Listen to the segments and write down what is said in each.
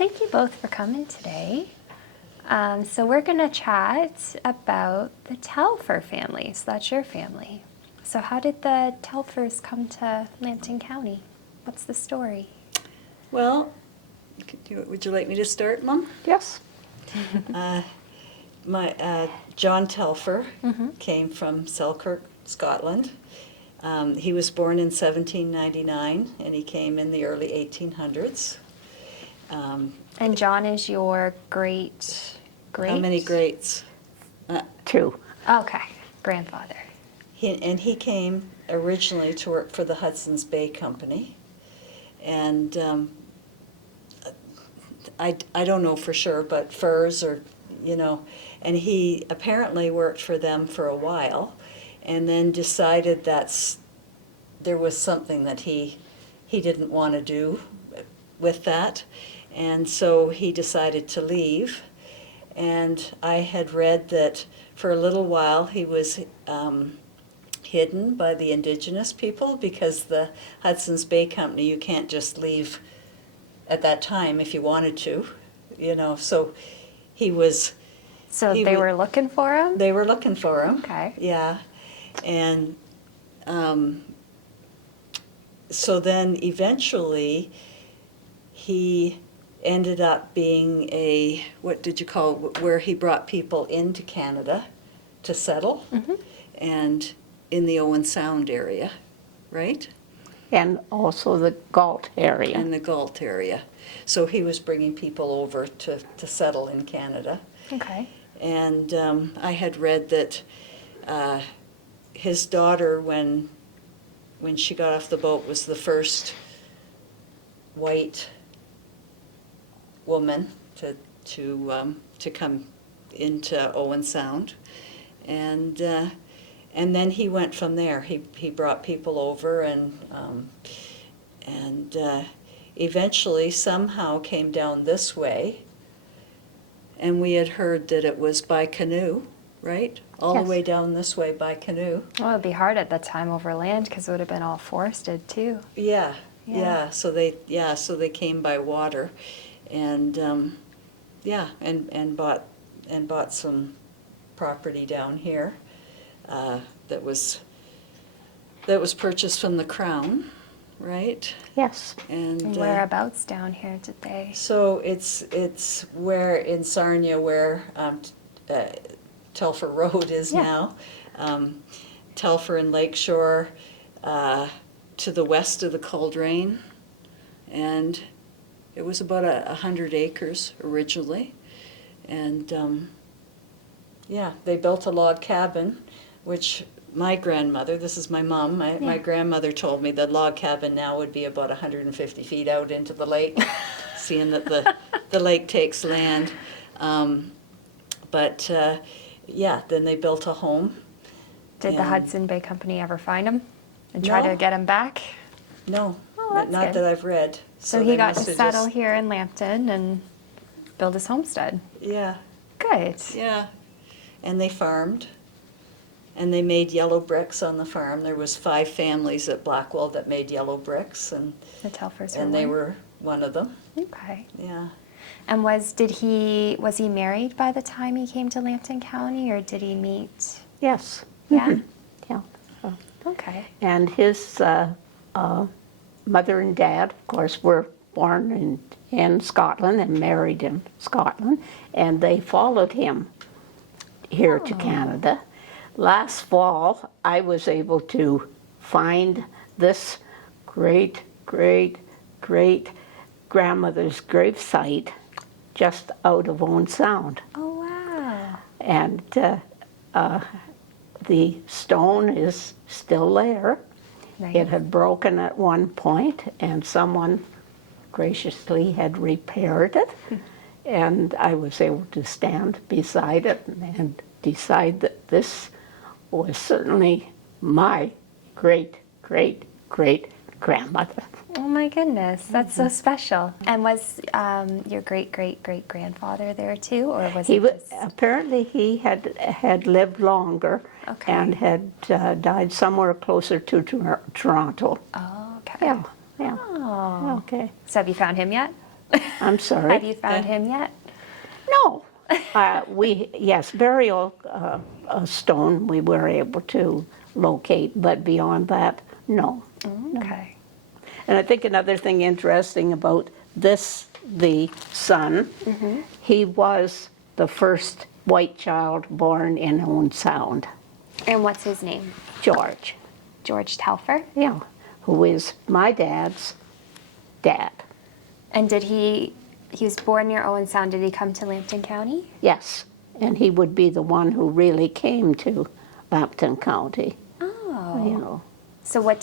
thank you both for coming today. So we're going to chat about the Telfer family. So that's your family. So how did the Telfers come to Lambton County? What's the story? Well, would you like me to start, Mom? Yes. John Telfer came from Selkirk, Scotland. He was born in 1799, and he came in the early 1800s. And John is your great? How many greats? 2. Okay, grandfather. He came originally to work for the Hudson's Bay Company, and I don't know for sure, but furs or, and he apparently worked for them for a while, and then decided there was something that he didn't want to do with that, and so he decided to leave. And I had read that for a little while he was hidden by the indigenous people, because the Hudson's Bay Company, you can't just leave at that time if you wanted to, so he was... So they were looking for him? They were looking for him. Okay. Yeah. And so then eventually he ended up being what did you call it, where he brought people into Canada to settle, and in the Owen Sound area, right? And also the Galt area. In the Galt area. So he was bringing people over to settle in Canada. Okay. And I had read that his daughter, when she got off the boat, was the first white woman to come into Owen Sound, and then he went from there. He brought people over, and eventually somehow came down this way. And we had heard that it was by canoe, right? All Yes. the way down this way by canoe. Well, it'd be hard at that time over land because it would have been all forested too. Yeah. Yeah. So they came by water, and and bought some property down here that was purchased from the Crown, right? Yes. And whereabouts down here did they? So it's where in Sarnia where Telfer Road is now. Telfer and Lakeshore, to the west of the Culdrain, and it was about 100 acres originally, and they built a log cabin, which my grandmother, this is my mom, my grandmother told me the log cabin now would be about 150 feet out into the lake, seeing that the lake takes land. But then they built a home. Did the Hudson Bay Company ever find him and try to get him back? No, Oh, that's not good. that I've read. So he got to settle here in Lambton and build his homestead. Yeah. Good. Yeah, and they farmed, and they made yellow bricks on the farm. There was 5 families at Blackwell that made yellow bricks, and The Telfers they were one of them. Okay. Yeah. And was he married by the time he came to Lambton County, or did he meet? Yes. Yeah. Yeah. Okay. And his mother and dad, of course, were born in Scotland and married in Scotland, and they followed him here to Canada. Last fall, I was able to find this great grandmother's gravesite just out of Owen Sound. Oh wow. And the stone is still there. Nice. It had broken at one point, and someone graciously had repaired it. And I was able to stand beside it and decide that this was certainly my great-great-great-grandmother. Oh my goodness, that's so special. And was your great-great-great-grandfather there too, or was he just... Apparently he had lived longer. Okay. And had died somewhere closer to Toronto. Oh, okay. Yeah. Oh. Okay. So have you found him yet? I'm sorry. Have you found him yet? No. Yes, burial stone we were able to locate, but beyond that, no. Okay. And I think another thing interesting about this, the son, he was the first white child born in Owen Sound, And what's his name? George. George Telfer. Yeah, who is my dad's dad. And did he was born near Owen Sound. Did he come to Lambton County? Yes, and he would be the one who really came to Lambton County, Oh. you know. So was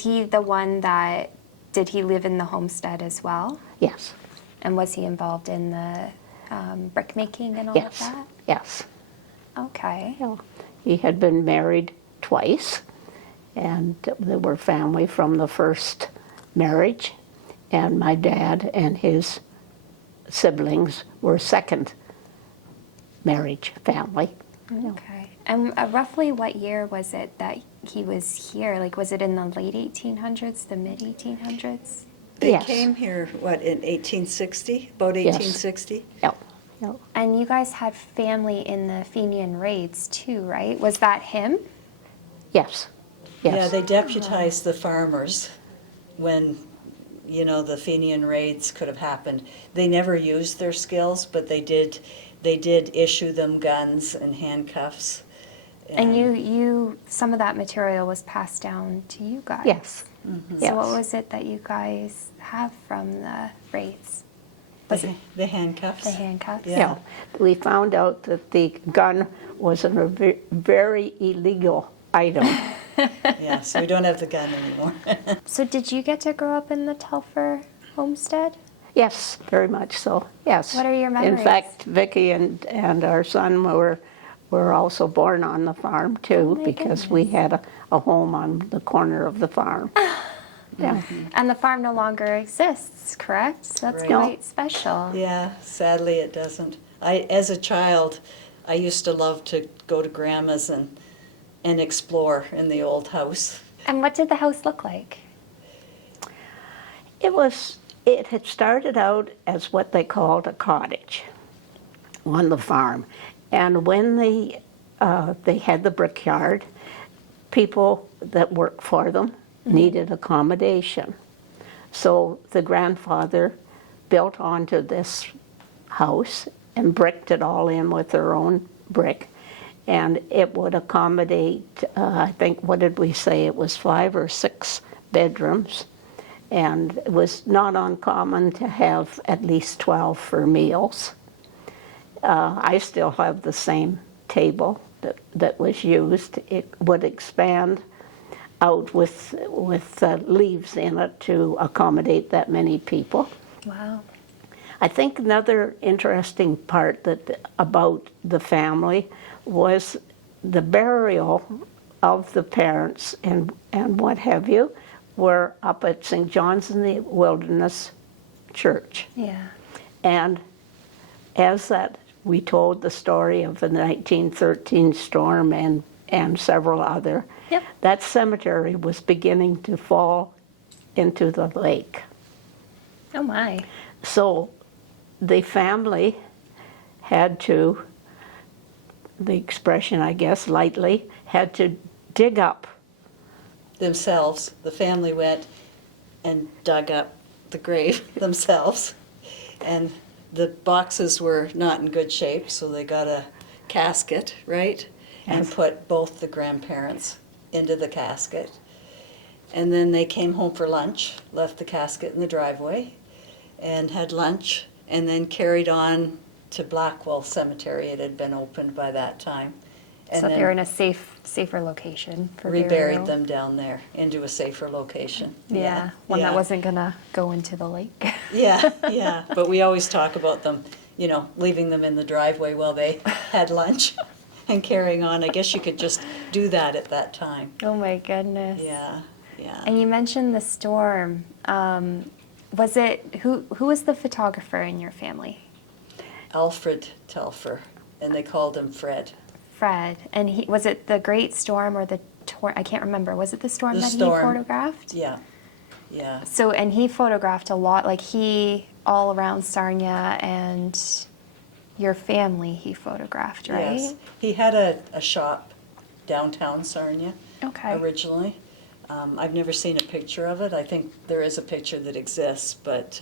he the one that, did he live in the homestead as well? Yes, And was he involved in the brick making and all yes, of that? yes. Okay. Yeah. He had been married twice, and they were family from the first marriage, and my dad and his siblings were second marriage family. Okay. And roughly what year was it that he was here? Like, was it in the late 1800s, the mid 1800s? They Yes. came here, what, in 1860? About Yes. 1860? Yep. Yep. And you guys had family in the Fenian raids too, right? Was that him? Yes. Yes. Yeah, they deputized the farmers when, the Fenian raids could have happened. They never used their skills, but they did issue them guns and handcuffs. And you some of that material was passed down to you guys. Yes. So what was it that you guys have from the raids? Was it The handcuffs? the handcuffs? Yeah. Yeah. We found out that the gun was a very illegal item. Yeah, so we don't have the gun anymore. So did you get to grow up in the Telfer homestead? Yes, very much so. Yes. What are your memories? In fact, Vicky and our son were also born on the farm too, my because we had a home on the corner of the farm. Yeah. And the farm no longer exists, correct? That's Right. No. quite special. Yeah, sadly it doesn't. As a child, I used to love to go to Grandma's and explore in the old house. And what did the house look like? It had started out as what they called a cottage on the farm. And when they had the brickyard, people that worked for them needed accommodation. So the grandfather built onto this house and bricked it all in with their own brick. And it would accommodate, I think, what did we say? It was 5 or 6 bedrooms. And it was not uncommon to have at least 12 for meals. I still have the same table that was used. It would expand out with leaves in it to accommodate that many people. Wow. I think another interesting part about the family was the burial of the parents and what have you were up at St. John's in the Wilderness Church. Yeah. And as that, we told the story of the 1913 storm and several other. Yep. That cemetery was beginning to fall into the lake. Oh my. So the family had to, the expression I guess lightly, had to dig up. Themselves, the family went and dug up the grave themselves. And the boxes were not in good shape, so they got a casket, right? And Yes. put both the grandparents into the casket. And then they came home for lunch, left the casket in the driveway, and had lunch, and then carried on to Blackwell Cemetery. It had been opened by that time. And So then they're in a safer location for reburied burial. them down there into a safer location. Yeah, one yeah. that wasn't gonna go into the lake. Yeah, yeah, but we always talk about them, leaving them in the driveway while they had lunch and carrying on. I guess you could just do that at that time. Oh my goodness. Yeah, yeah. And you mentioned the storm. Was it who was the photographer in your family? Alfred Telfer, and they called him Fred. Fred. And was it the Great Storm or the I can't remember. Was it the storm The that storm. he photographed? Yeah, yeah. So, and he photographed a lot, like he, all around Sarnia and your family he photographed, right? Yes. He had a shop downtown Sarnia Okay. originally. I've never seen a picture of it. I think there is a picture that exists, but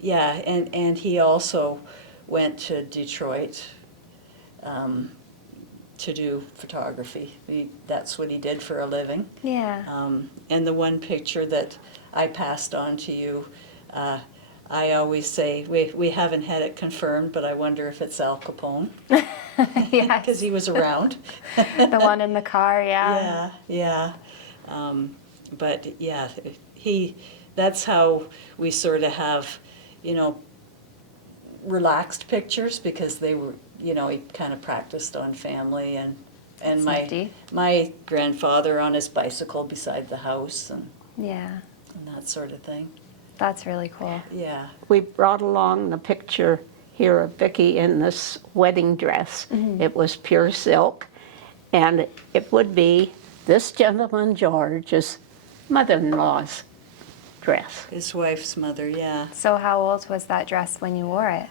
yeah, and he also went to Detroit to do photography. That's what he did for a living. Yeah. And the one picture that I passed on to you, I always say, we haven't had it confirmed, but I wonder if it's Al Capone, Yes. because he was around. The one in the car, yeah. Yeah, yeah. But yeah, that's how we sort of have, you know, relaxed pictures, because they were, you know, he kind of practiced on family, and That's my nifty. my grandfather on his bicycle beside the house, and Yeah. that sort of thing. That's really cool. Yeah. We brought along the picture here of Vicki in this wedding dress. It was pure silk, and it would be this gentleman George's mother-in-law's dress. His wife's mother, yeah. So how old was that dress when you wore it?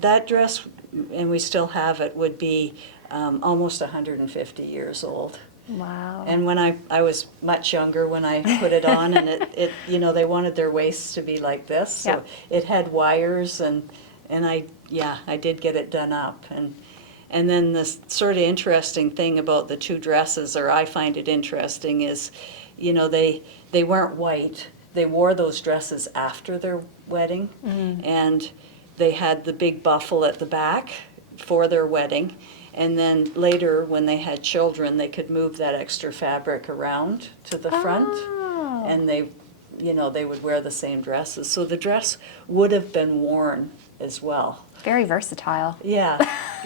That dress, and we still have it, would be almost 150 years old. Wow. And when I was much younger when I put it on, and it you know, they wanted their waists to be like this, so Yep. it had wires, and I did get it done up, and then the sort of interesting thing about the two dresses, or I find it interesting, is, you know, they weren't white. They wore those dresses after their wedding, and they had the big buffle at the back for their wedding. And then later, when they had children, they could move that extra fabric around to the front, Oh. and they, you know, they would wear the same dresses. So the dress would have been worn as well. Very versatile. Yeah,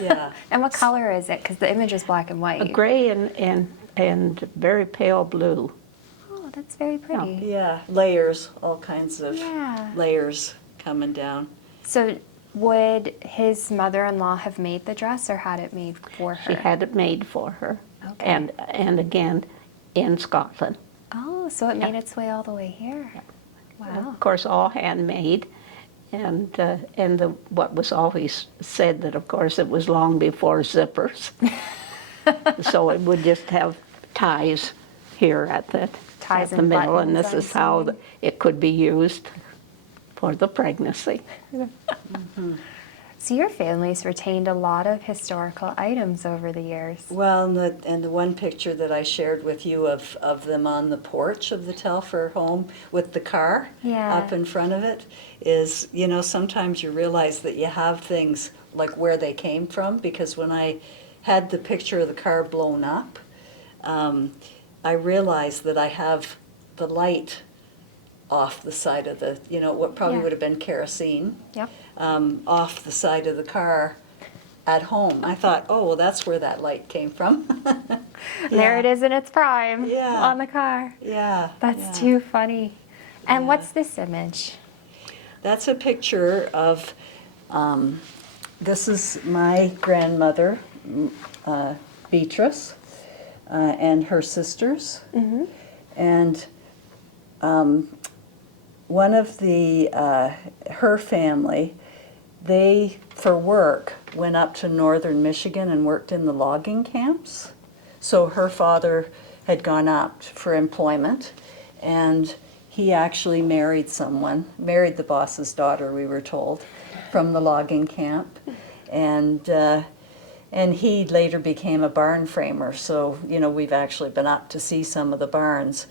yeah. And what color is it? Because the image is black and A white. gray and very pale blue. Oh, that's very pretty. Yeah, layers, all kinds of Yeah. layers coming down. So would his mother-in-law have made the dress or had it made for her? She had it made for her. Okay. And again, in Scotland. Oh, so it made its way all the way here. Wow. Of course, all handmade. And what was always said that, of course, it was long before zippers. So it would just have ties here at the Ties at the and middle, and buttons, this I'm is how assuming. it could be used for the pregnancy. So your family's retained a lot of historical items over the years. Well, and the one picture that I shared with you of them on the porch of the Telfer home with the car Yeah. up in front of it is, you know, sometimes you realize that you have things like where they came from, because when I had the picture of the car blown up, I realized that I have the light off the side of the, you know, what probably Yeah. would have been kerosene, Yep. off the side of the car at home. I thought, oh, well, that's where that light came from. There it is in its prime Yeah. on the car. Yeah. That's yeah. too funny. And Yeah. what's this image? That's a picture of, this is my grandmother, Beatrice, and her sisters. And one of her family, they, for work, went up to northern Michigan and worked in the logging camps. So her father had gone up for employment, and he actually married the boss's daughter, we were told, from the logging camp. And he later became a barn framer, so, you know, we've actually been up to see some of the barns.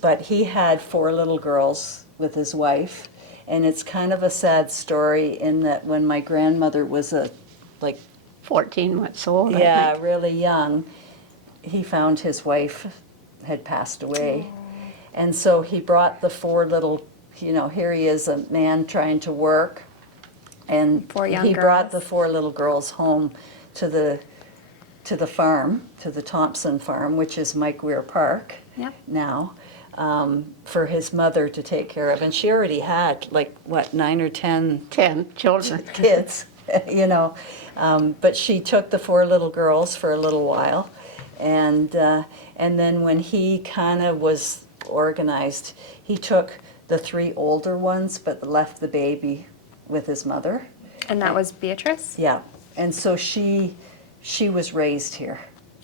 But he had 4 little girls with his wife, and it's kind of a sad story in that when my grandmother was 14 months old, I yeah, think. really young, he found his wife had passed away. And so he brought the 4 little, you know, here he is, a man trying to work, and 4 young he brought girls. the 4 little girls home to the farm, to the Thompson farm, which is Mike Weir Park Yep. now, for his mother to take care of. And she already had, 9 or 10 10 children. kids, you know. But she took the 4 little girls for a little while. And then when he kind of was organized. He took the 3 older ones, but left the baby with his mother. And that was Beatrice? Yeah, and so she was raised here.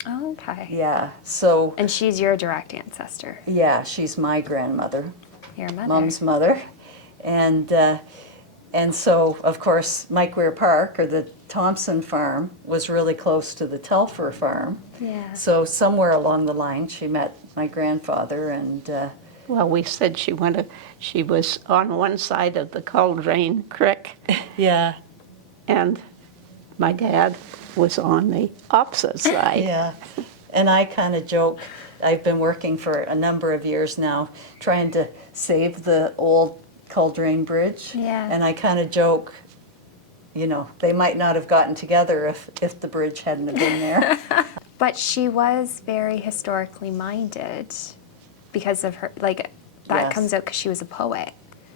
Oh, okay. Yeah, so And she's your direct ancestor, yeah, she's my grandmother, your mother. Mom's mother, and so of course Mike Weir Park, or the Thompson farm, was really close to the Telfer farm. Yeah. So somewhere along the line, she met my grandfather, and Well, we said she was on one side of the Coldrain Creek, yeah, and my dad was on the opposite side. yeah. And I kind of joke. I've been working for a number of years now, trying to save the old Coldrain Bridge. Yeah. And I kind of joke, you know, they might not have gotten together if the bridge hadn't have been there. But she was very historically minded because of her, like, that Yes. comes out because she was a poet.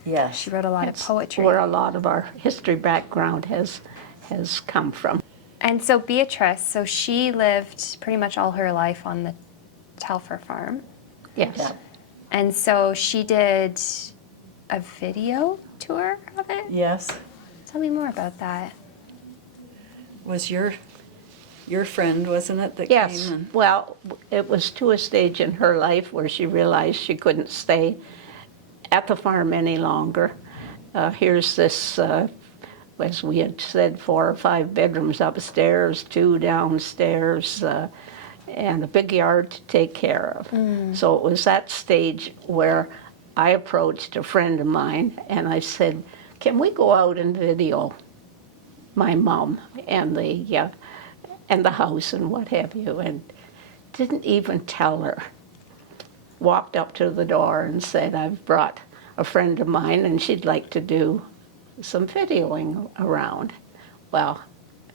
Yes. She wrote a lot of That's poetry. where a lot of our history background has come from. And so Beatrice, so she lived pretty much all her life on the Telfer farm. Yes. Yeah. And so she did a video tour of it? Yes. Tell me more about that. Was your friend, wasn't it, that Yes. came? And, Well, it was to a stage in her life where she realized she couldn't stay at the farm any longer. Here's this, as we had said, 4 or 5 bedrooms upstairs, 2 downstairs, and a big yard to take care of. So it was that stage where I approached a friend of mine and I said, "Can we go out and video my mom and the house and what have you?" And didn't even tell her. Walked up to the door and said, "I've brought a friend of mine and she'd like to do some videoing around." Well,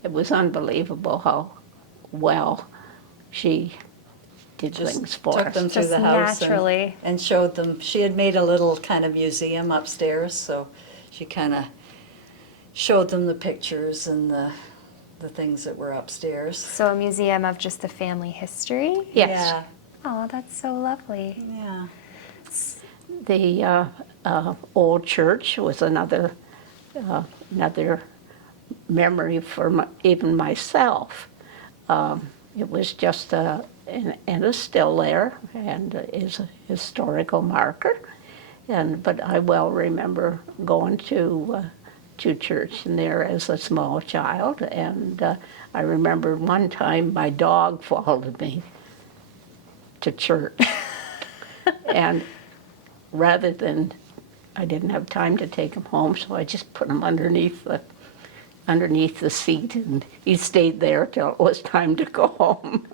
it was unbelievable how well she did just things for took us. them through Just the house naturally. and showed them. She had made a little kind of museum upstairs, so she kind of showed them the pictures and the things that were upstairs. So a museum of just the family history? Yes. Oh, that's so lovely. Yeah. The old church was another memory for even myself. It was just and it's still there and is a historical marker. But I well remember going to church in there as a small child, and I remember one time my dog followed me to church, and rather than, I didn't have time to take him home, so I just put him underneath the seat, and he stayed there till it was time to go home.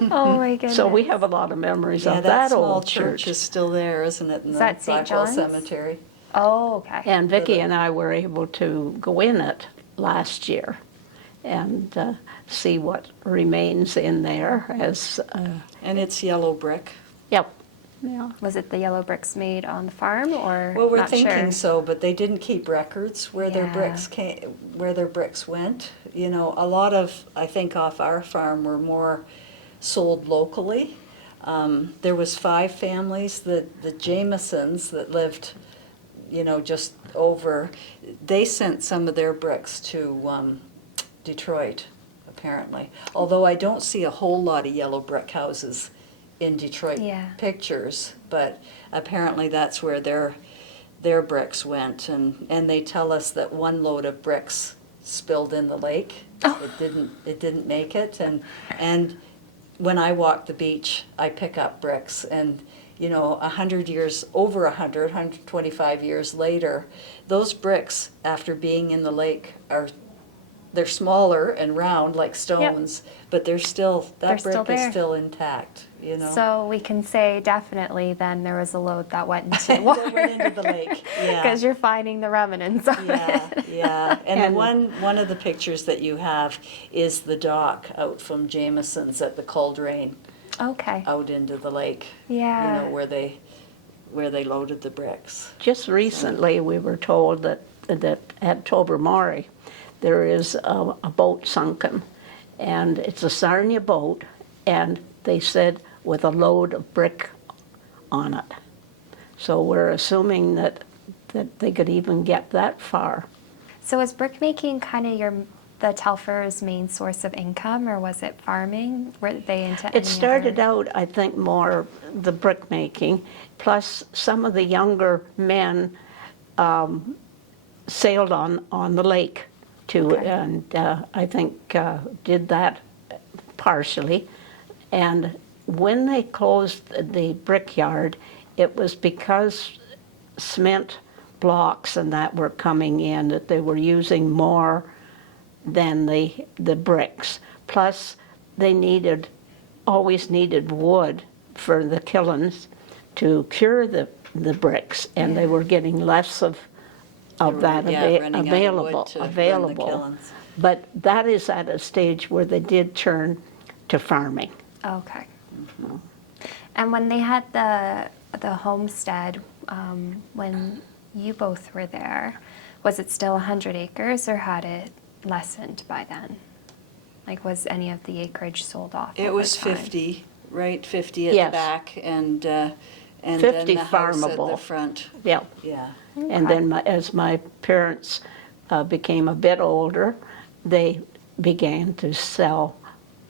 Oh my goodness. So we have a lot of memories Yeah, of that that small old church is still there, isn't it? In the that St. Blackwell John's? Cemetery. Oh, okay. And Vicki and I were able to go in it last year and see what remains in there as, And it's yellow brick. yep, yeah. Was it the yellow bricks made on the farm, or Well, we're not thinking sure? so, but they didn't keep records where their Yeah. bricks came, where their bricks went. You know, a lot of, I think, off our farm were more sold locally. There was 5 families, the Jamesons that lived, you know, just over. They sent some of their bricks to Detroit, apparently. Although I don't see a whole lot of yellow brick houses in Detroit Yeah. pictures, but apparently that's where their bricks went, and they tell us that one load of bricks spilled in the lake. Oh. It didn't make it, and when I walk the beach, I pick up bricks, and you know, 100 years, over 100, 125 years later, those bricks, after being in the lake, they're smaller and round like stones, but they're still, They're that still brick is there. still intact, you know. So we can say definitely then there was a load that went into the That water. went into the lake, yeah. Because you're finding the remnants of Yeah, it. yeah. And And- one of the pictures that you have is the dock out from Jameson's at the Coldrain, Okay. out into the lake. Yeah. You know, where they loaded the bricks. Just recently, we were told that at Tobermory, there is a boat sunken, and it's a Sarnia boat, and they said, with a load of brick on it. So we're assuming that they could even get that far. So was brickmaking kind of the Telfer's main source of income, or was it farming? Were they into any It started other... out, I think, more the brick making, plus some of the younger men sailed on the lake too, Okay. and I think did that partially. And when they closed the brickyard, it was because cement blocks and that were coming in, that they were using more than the bricks. Plus, they always needed wood for the kilns to cure the bricks, and they Yeah. were getting less of that running out of wood available. to run the kilns. But that is at a stage where they did turn to farming. Okay. And when they had the homestead, when you both were there, was it still 100 acres, or had it lessened by then? Like, was any of the acreage sold off? It over was time? 50, right? 50 at Yes. the back, and then 50 the house at the farmable. front. Yeah. Yeah. And then as my parents became a bit older, they began to sell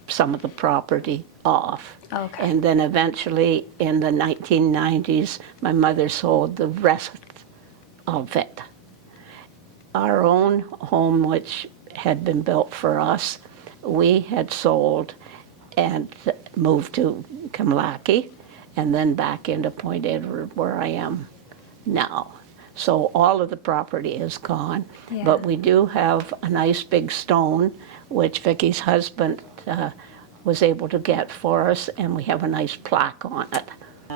some of the property off. Okay. And then eventually in the 1990s, my mother sold the rest of it. Our own home, which had been built for us, we had sold and moved to Kamlaki and then back into Point Edward where I am now. So all of the property is gone, Yeah. but we do have a nice big stone, which Vicky's husband was able to get for us, and we have a nice plaque on it.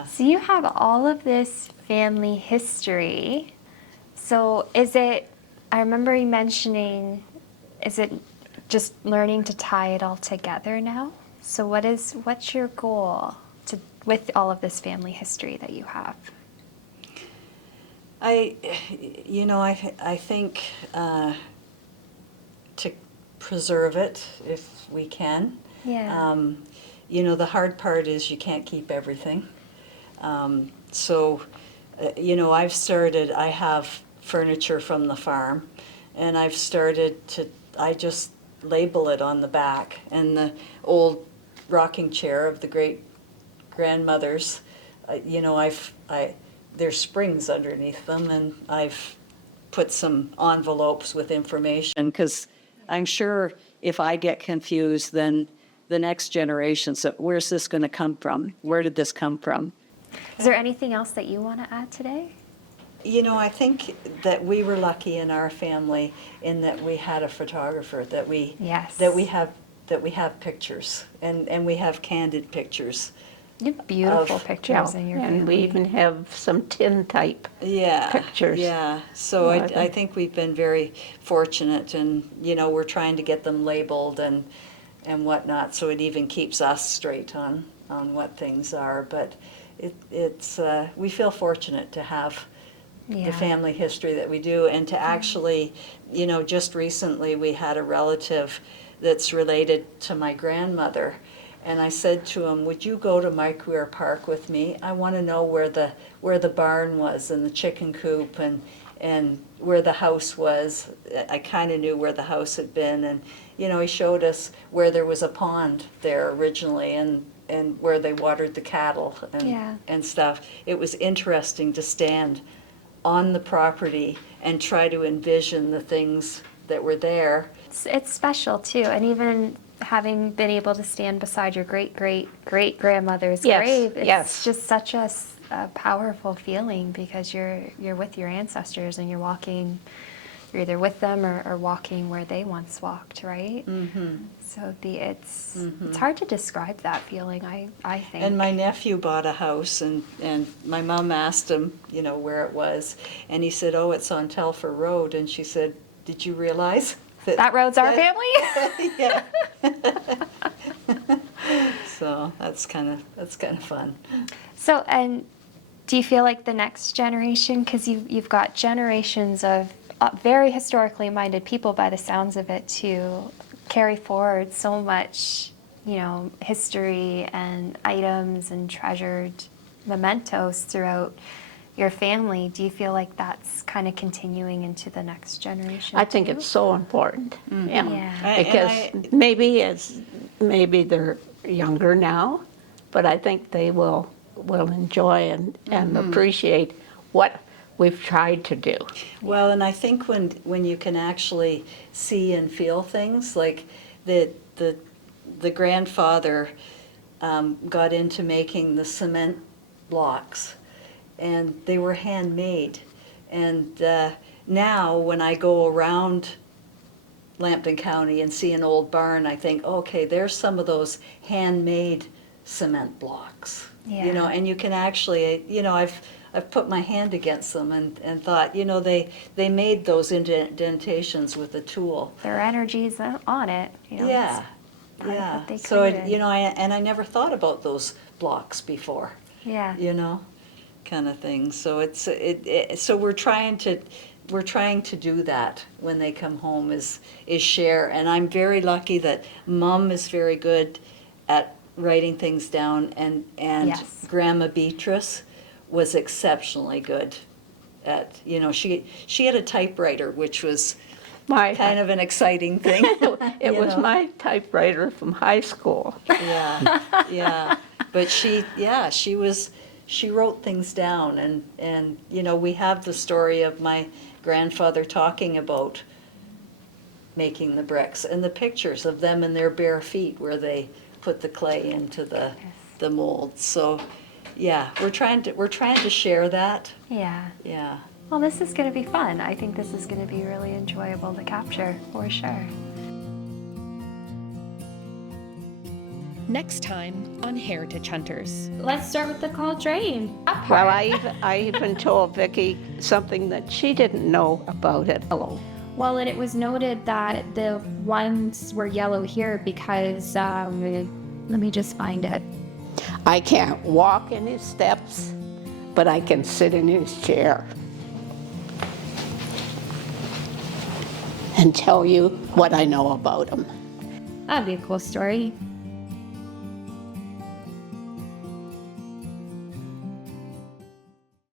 So you have all of this family history. So is it, I remember you mentioning, is it just learning to tie it all together now? So what's your goal with all of this family history that you have? I think to preserve it if we can. Yeah. The hard part is you can't keep everything. I have furniture from the farm, and I just label it on the back. And the old rocking chair of the great grandmothers, there's springs underneath them, and I've put some envelopes with information, because I'm sure if I get confused, then the next generation, so where's this going to come from? Where did this come from? Is there anything else that you want to add today? I think that we were lucky in our family in that we had a photographer, that we Yes. that we have pictures, and we have candid pictures. You have beautiful Of- pictures in your and family. we even have some tin type Yeah, pictures. Yeah, so Yeah, I think we've been very fortunate, and we're trying to get them labeled and whatnot, so it even keeps us straight on what things are. But we feel fortunate to have Yeah. the family history that we do, and to actually, just recently we had a relative that's related to my grandmother. And I said to him, would you go to Micweir Park with me? I want to know where the barn was, and the chicken coop, and where the house was. I kind of knew where the house had been. And, he showed us where there was a pond there originally, and where they watered the cattle Yeah. and stuff. It was interesting to stand on the property and try to envision the things that were there. It's special too, and even having been able to stand beside your great grandmother's Yes, grave, it's yes. just such a powerful feeling, because you're with your ancestors and you're either with them or walking where they once walked, right? Mm-hmm. So it's hard to describe that feeling, I think. And my nephew bought a house, and my mom asked him, where it was, and he said, oh, it's on Telfer Road. And she said, did you realize that road's our family? Yeah. So that's kind of fun. So, and do you feel like the next generation, because you've got generations of very historically minded people by the sounds of it, to carry forward so much, history and items and treasured mementos throughout your family. Do you feel like that's kind of continuing into the next generation? I think too? it's so important. Yeah. Yeah. Because maybe they're younger now, but I think they will enjoy and appreciate what we've tried to do. Well, and I think when you can actually see and feel things, like the grandfather got into making the cement blocks, and they were handmade. And now when I go around Lambton County and see an old barn, I think, okay, there's some of those handmade cement blocks. Yeah. And you can actually, I've put my hand against them and thought, they made those indentations with a tool. Their energy's on it. Yeah, part of yeah. what they So, created. I never thought about those blocks before, Yeah. kind of thing. So so we're trying to do that when they come home, is share. And I'm very lucky that Mom is very good at writing things down, and Yes. Grandma Beatrice was exceptionally good at, she had a typewriter, which was kind of an exciting thing. It was my typewriter from high school. Yeah, yeah. But she wrote things down, and we have the story of my grandfather talking about making the bricks, and the pictures of them in their bare feet where they put the clay into the molds. So yeah, we're trying to share that. Yeah. Yeah. Well, this is going to be fun. I think this is going to be really enjoyable to capture, for sure. Next time on Heritage Hunters. Let's start with the Coltrane. Well, I even told Vicki something that she didn't know about it. Hello. Well, and it was noted that the ones were yellow here because, let me just find it. I can't walk in his steps, but I can sit in his chair and tell you what I know about him. That'd be a cool story.